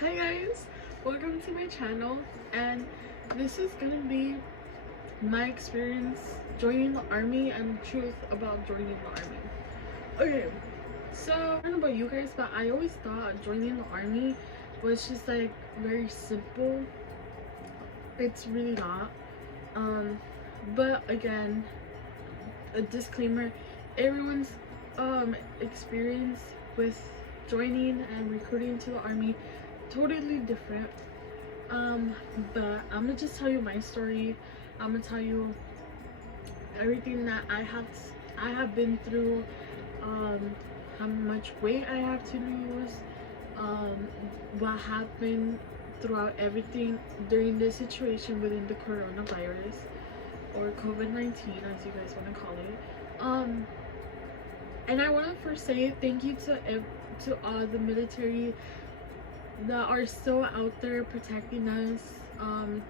Hi guys, welcome to my channel, and this is gonna be my experience joining the army and the truth about joining the army. Okay, so I don't know about you guys, but I always thought joining the army was just like very simple. It's really not. Um, but again, a disclaimer: everyone's experience with joining and recruiting to the army totally different. Um, but I'm gonna just tell you my story. I'm gonna tell you everything that I have been through, how much weight I have to lose, um, what happened throughout everything during this situation within the coronavirus or COVID-19, as you guys want to call it. And I want to first say thank you to all the military that are still out there protecting us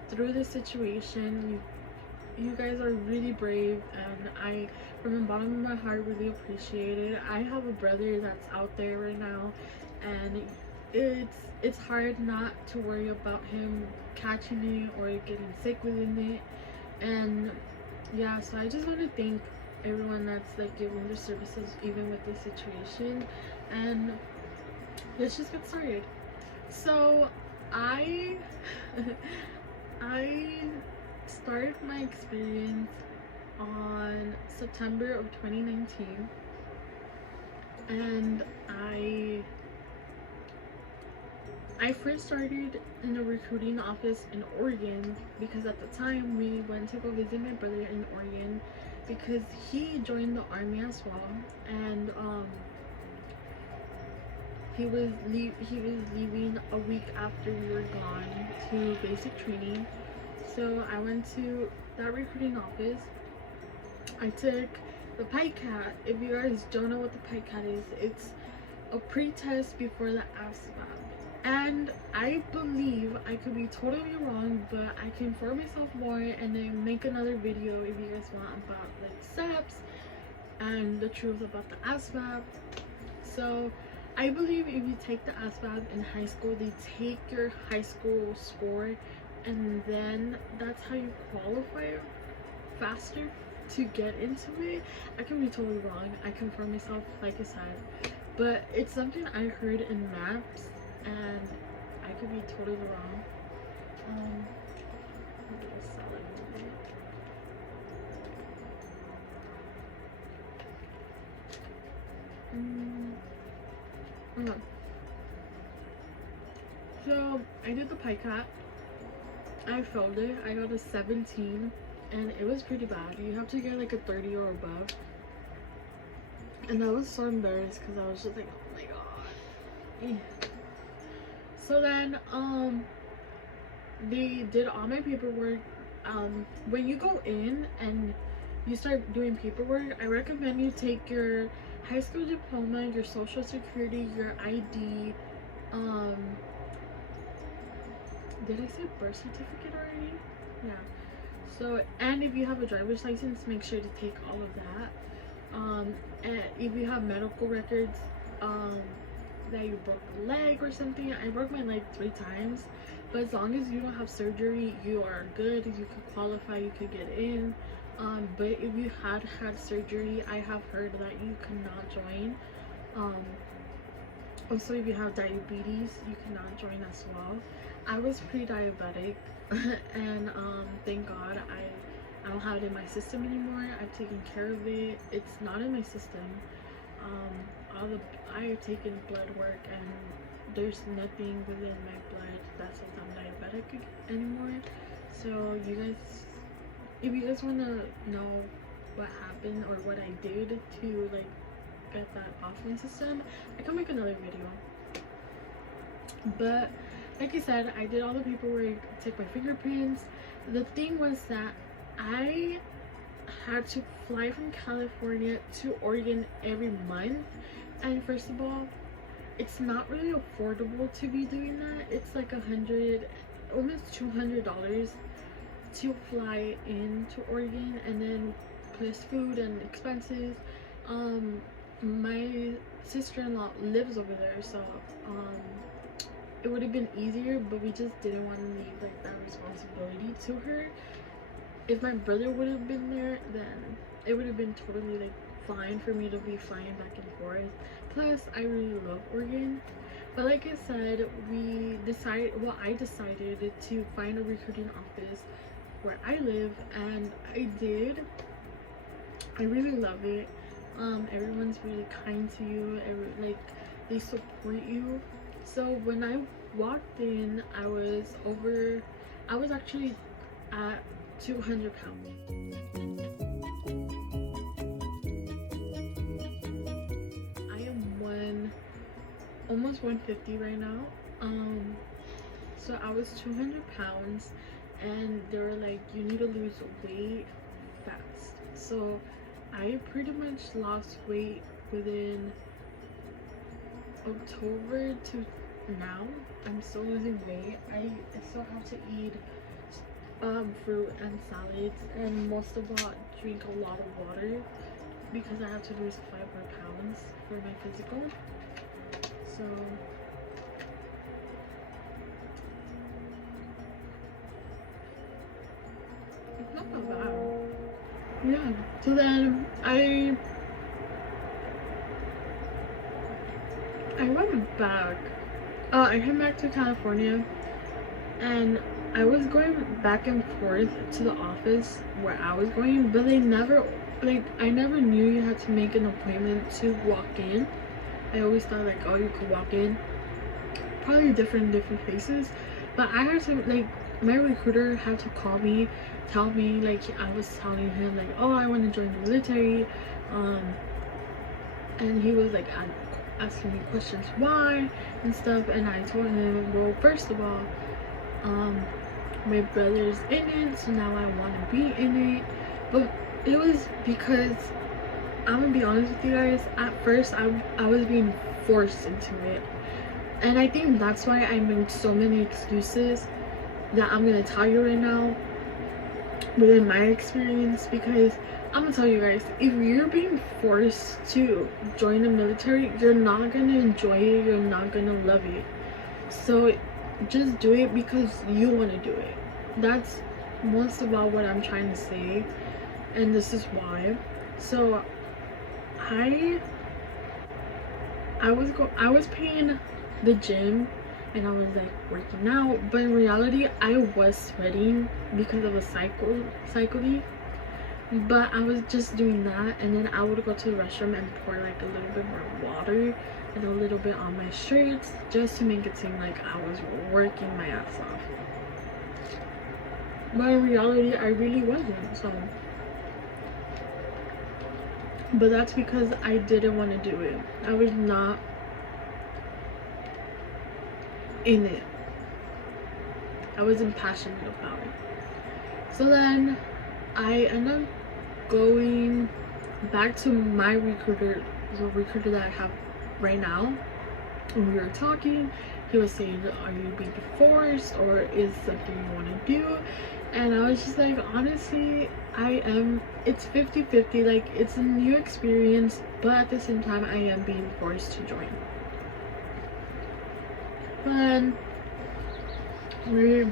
through this situation. You guys are really brave, and I, from the bottom of my heart, really appreciate it. I have a brother that's out there right now, and it's hard not to worry about him catching it or getting sick within it. And yeah, so I just want to thank everyone that's like giving their services even with this situation. And let's just get started. So I I started my experience on September of 2019, and I first started in a recruiting office in Oregon because at the time we went to go visit my brother in Oregon because he joined the army as well. And he was leaving a week after we were gone to basic training. So I went to that recruiting office. I took the PICAT. If you guys don't know what the PICAT is, it's a pre-test before the ASVAB. And I believe, I could be totally wrong, but I can inform myself more and then make another video if you guys want about like steps and the truth about the ASVAB. So I believe if you take the ASVAB in high school, they take your high school score, and then that's how you qualify faster to get into it. I can be totally wrong. I confirm myself, like I said, but it's something I heard in maps, and I could be totally wrong. I'll get a solid moment. Okay. So I did the PICAT. I failed it. I got a 17, and it was pretty bad. You have to get like a 30 or above. And I was so embarrassed because I was just like, oh my god. So then they did all my paperwork. When you go in and you start doing paperwork, I recommend you take your high school diploma, your social security, your ID, did I say birth certificate already? Yeah. So, and if you have a driver's license, make sure to take all of that. And if you have medical records, that you broke a leg or something. I broke my leg 3 times, but as long as you don't have surgery, you are good. You could qualify, you could get in. But if you had surgery, I have heard that you cannot join. Also, if you have diabetes, you cannot join as well. I was pre-diabetic, and thank God I don't have it in my system anymore. I've taken care of it. It's not in my system. I have taken blood work, and there's nothing within my blood that says I'm diabetic anymore. So you guys, if you guys want to know what happened or what I did to like get that off my system, I can make another video. But like I said, I did all the paperwork, took my fingerprints. The thing was that I had to fly from California to Oregon every month, and first of all, it's not really affordable to be doing that. It's like almost $200 to fly into Oregon, and then plus food and expenses. My sister-in-law lives over there, so it would have been easier, but we just didn't want to leave like that responsibility to her. If my brother would have been there, then it would have been totally like fine for me to be flying back and forth. Plus I really love Oregon. But like I said, I decided to find a recruiting office where I live, and I did. I really love it. Everyone's really kind to you. They support you. So when I walked in, I was actually at 200 pounds. I am almost 150 right now. So I was 200 pounds, and they were like, you need to lose weight fast. So I pretty much lost weight within October to now. I'm still losing weight. I still have to eat fruit and salads, and most of all drink a lot of water because I have to lose 5 more pounds for my physical. So it's not that bad. Yeah, so then I went back. I came back to California, and I was going back and forth to the office where I was going, but I never knew you had to make an appointment to walk in. I always thought like, oh, you could walk in, probably different places, but I had to, like, my recruiter had to call me, tell me, like, I was telling him like, oh, I want to join the military, and he was like asking me questions why and stuff, and I told him, well, first of all, my brother's in it, so now I want to be in it. But it was because, I'm gonna be honest with you guys, at first I was being forced into it, and I think that's why I made so many excuses that I'm gonna tell you right now within my experience. Because I'm gonna tell you guys, if you're being forced to join the military, you're not gonna enjoy it, you're not gonna love it. So just do it because you want to do it. That's most of all what I'm trying to say, and this is why. So I was paying the gym, and I was like working out, but in reality I was sweating because of a cycle. But I was just doing that, and then I would go to the restroom and pour like a little bit more water and a little bit on my shirts just to make it seem like I was working my ass off. But in reality I really wasn't. So, but that's because I didn't want to do it. I was not in it. I wasn't passionate about it. So then I ended up going back to my recruiter, the recruiter that I have right now, and we were talking. He was saying, are you being forced, or is something you want to do? And I was just like, honestly, I am. It's 50-50. Like, it's a new experience, but at the same time I am being forced to join. Then we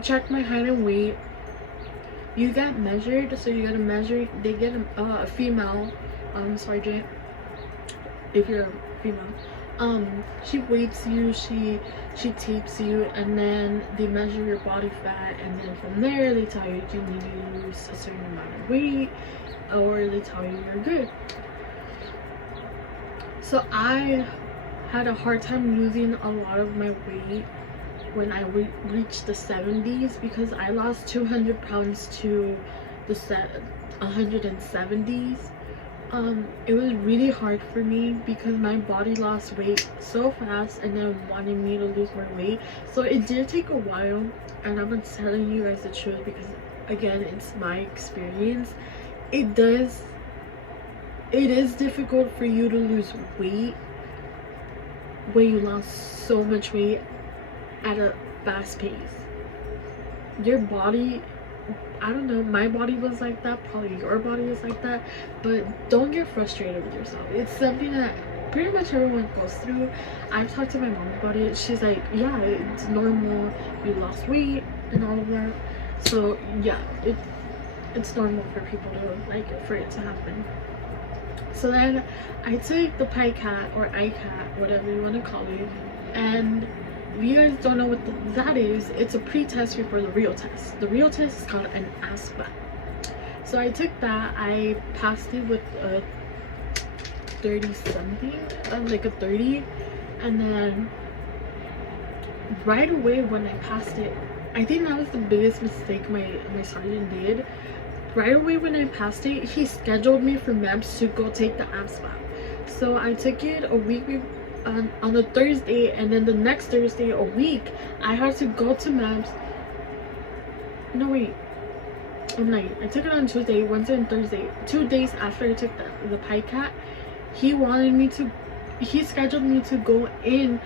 checked my height and weight. You get measured, so you gotta measure. They get a female sergeant, if you're a female. She weights you, she tapes you, and then they measure your body fat, and then from there they tell you you need to lose a certain amount of weight, or they tell you you're good. So I had a hard time losing a lot of my weight when I reached the 70s, because I lost 200 pounds to the 170s. It was really hard for me because my body lost weight so fast and then wanted me to lose more weight. So it did take a while, and I'm telling you guys the truth because, again, it's my experience. It is difficult for you to lose weight when you lost so much weight at a fast pace. Your body, I don't know, my body was like that, probably your body is like that, but don't get frustrated with yourself. It's something that pretty much everyone goes through. I've talked to my mom about it. She's like, yeah, it's normal. You lost weight and all of that. So yeah, it's normal for people to like for it to happen. So then I took the PICAT or ICAT, whatever you want to call it, and if you guys don't know what that is, it's a pre-test before the real test. The real test is called an ASVAB. So I took that. I passed it with a 30 something, like a 30, and then right away when I passed it, I think that was the biggest mistake my sergeant did. Right away when I passed it, he scheduled me for MEPS to go take the ASVAB. So I took it a week on a Thursday, and then the next Thursday a week I had to go to MEPS. No wait, night. I took it on Tuesday, Wednesday, and Thursday. 2 days after I took the PICAT, he scheduled me to go in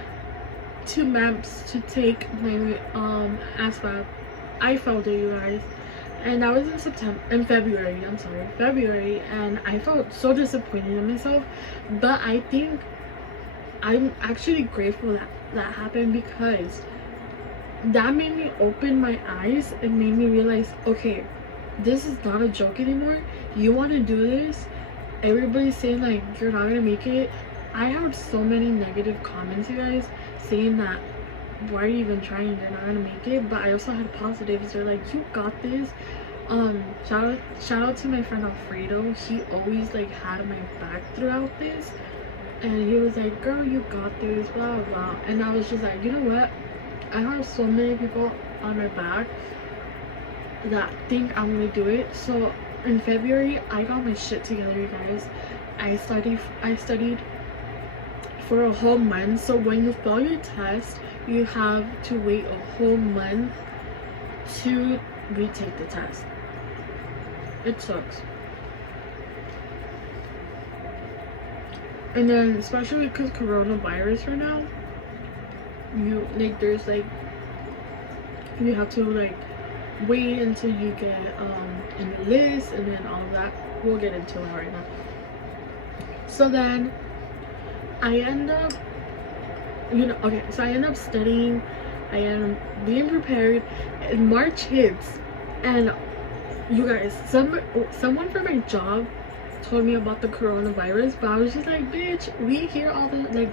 to MEPS to take my ASVAB. I failed it, you guys. And that was in February, and I felt so disappointed in myself. But I think I'm actually grateful that happened, because that made me open my eyes and made me realize, okay, this is not a joke anymore. You want to do this? Everybody's saying like you're not gonna make it. I had so many negative comments, you guys, saying that why are you even trying, you're not gonna make it. But I also had positives. They're like, you got this. Shout out to my friend Alfredo. He always like had my back throughout this, and he was like, girl, you got this, blah blah. And I was just like, you know what, I have so many people on my back that think I'm gonna do it. So in February I got my shit together, you guys. I studied for a whole month. So when you fail your test, you have to wait a whole month to retake the test. It sucks. And then especially because coronavirus right now, you like there's like you have to like wait until you get in the list, and then all of that. We'll get into that right now. So then I end up, so I end up studying, I am being prepared, and March hits, and you guys, someone from my job told me about the coronavirus, but I was just like, bitch, we hear all the like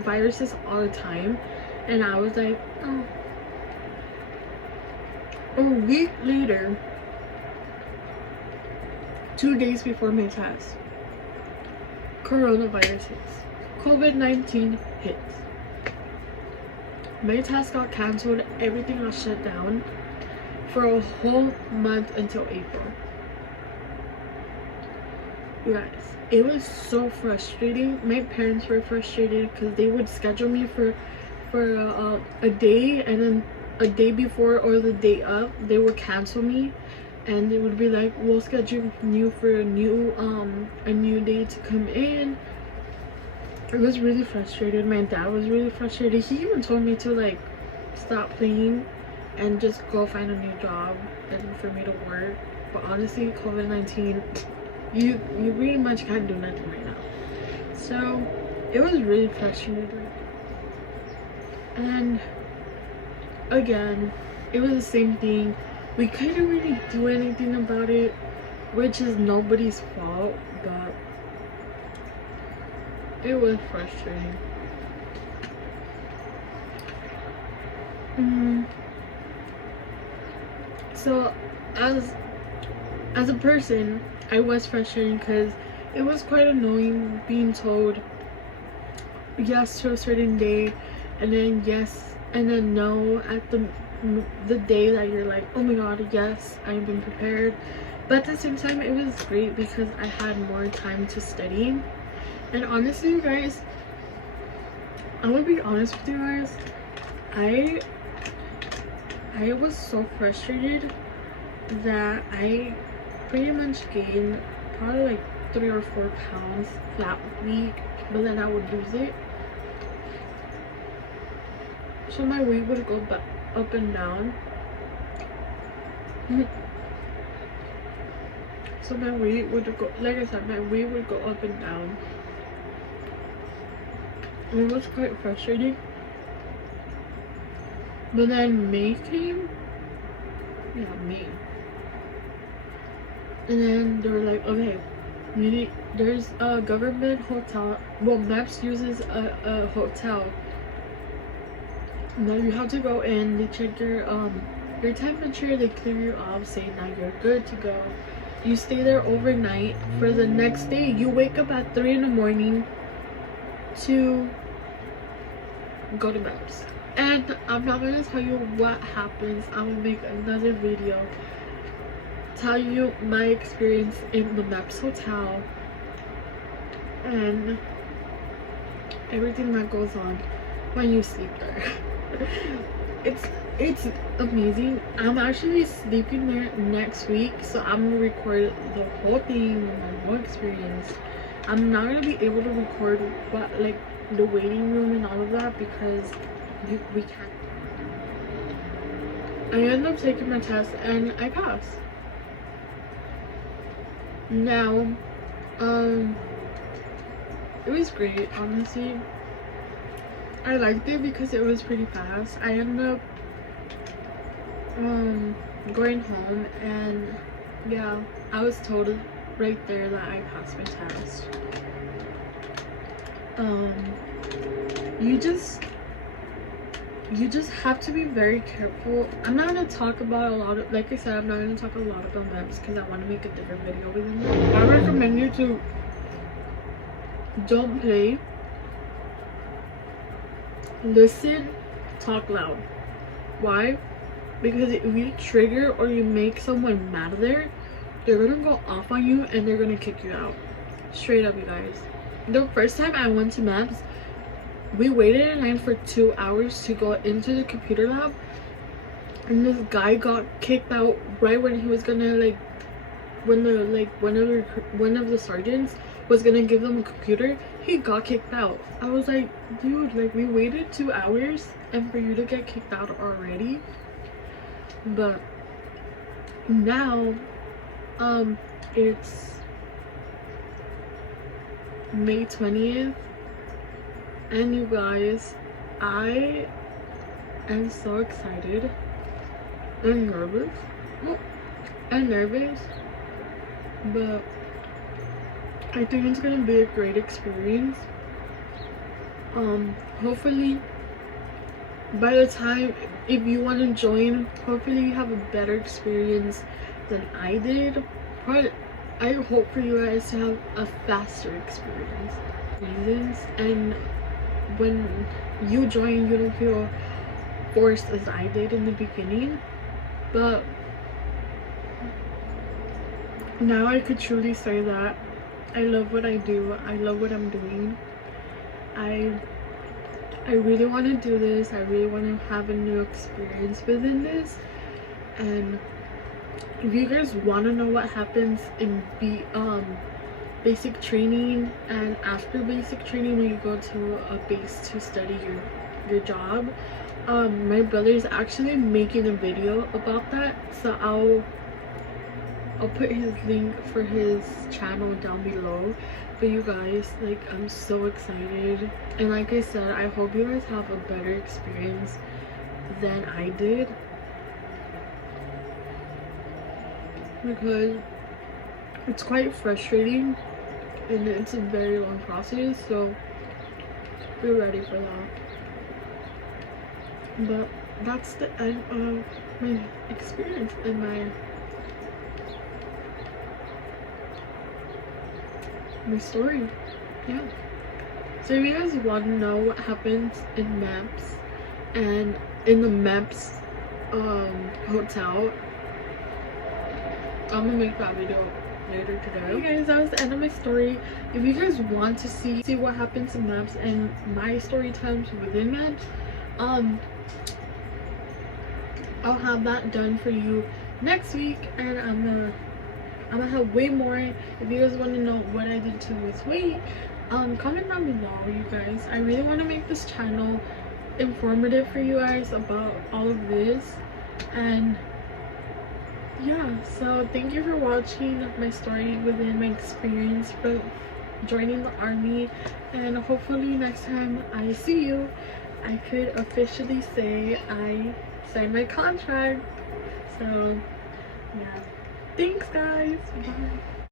viruses all the time. And I was like, oh. A week later, 2 days before my test, coronavirus hits. COVID-19 hits. My test got cancelled. Everything got shut down for a whole month until April. You guys, it was so frustrating. My parents were frustrated because they would schedule me for a day, and then a day before or the day of they would cancel me, and they would be like, we'll schedule you for a new day to come in. I was really frustrated. My dad was really frustrated. He even told me to like stop playing and just go find a new job and for me to work. But honestly, COVID-19, you pretty much can't do nothing right now. So it was really frustrating. And again, it was the same thing. We couldn't really do anything about it, which is nobody's fault, but it was frustrating. So as a person, I was frustrated because it was quite annoying being told yes to a certain day, and then yes and then no at the day that you're like, oh my god, yes, I've been prepared. But at the same time, it was great because I had more time to study. And honestly, you guys, I'm gonna be honest with you guys, I was so frustrated that I pretty much gained probably like 3 or 4 pounds that week, but then I would lose it. So my weight would go back up and down. So my weight would go, like I said, my weight would go up and down. It was quite frustrating. But then May came. Yeah, May. And then they were like, okay, there's a government hotel. Well, Maps uses a hotel. Now you have to go in, they check your temperature, they clear you off, saying that you're good to go. You stay there overnight. For the next day, you wake up at 3 in the morning to go to Maps. And I'm not gonna tell you what happens. I'm gonna make another video tell you my experience in the Maps hotel and everything that goes on when you sleep there. It's amazing. I'm actually sleeping there next week, so I'm gonna record the whole thing, my whole experience. I'm not gonna be able to record what, like, the waiting room and all of that, because we can't. I ended up taking my test and I passed. Now, it was great, honestly. I liked it because it was pretty fast. I ended up going home, and yeah, I was told right there that I passed my test. You just have to be very careful. I'm not gonna talk about a lot of, like I said, I'm not gonna talk a lot about Maps because I want to make a different video within that. I recommend you to don't play, listen, talk loud. Why? Because if you trigger or you make someone mad there, they're gonna go off on you and they're gonna kick you out. Straight up, you guys. The first time I went to Maps, we waited in line for 2 hours to go into the computer lab, and this guy got kicked out right when he was gonna, when one of the sergeants was gonna give them a computer. He got kicked out. I was like, dude, like, we waited 2 hours and for you to get kicked out already. But now it's May 20th, and you guys, I am so excited and nervous. But I think it's gonna be a great experience. Hopefully by the time, if you want to join, hopefully you have a better experience than I did. But I hope for you guys to have a faster experience, and when you join, you don't feel forced as I did in the beginning. But now I could truly say that I love what I do. I love what I'm doing. I really want to do this. I really want to have a new experience within this. And if you guys want to know what happens in basic training and after basic training, when you go to a base to study your job, my brother is actually making a video about that, so I'll put his link for his channel down below for you guys. Like, I'm so excited, and like I said, I hope you guys have a better experience than I did, because it's quite frustrating and it's a very long process, so be ready for that. But that's the end of my experience and my story. Yeah, so if you guys want to know what happens in Maps and in the Maps hotel, I'm gonna make that video later today. Okay guys, that was the end of my story. If you guys want to see what happens in Maps and my story times within Maps, I'll have that done for you next week, and I'm gonna have way more. If you guys want to know what I did to lose weight, comment down below, you guys. I really want to make this channel informative for you guys about all of this. And yeah, so thank you for watching my story within my experience. But joining the army, and hopefully next time I see you I could officially say I signed my contract. So yeah, thanks guys, bye.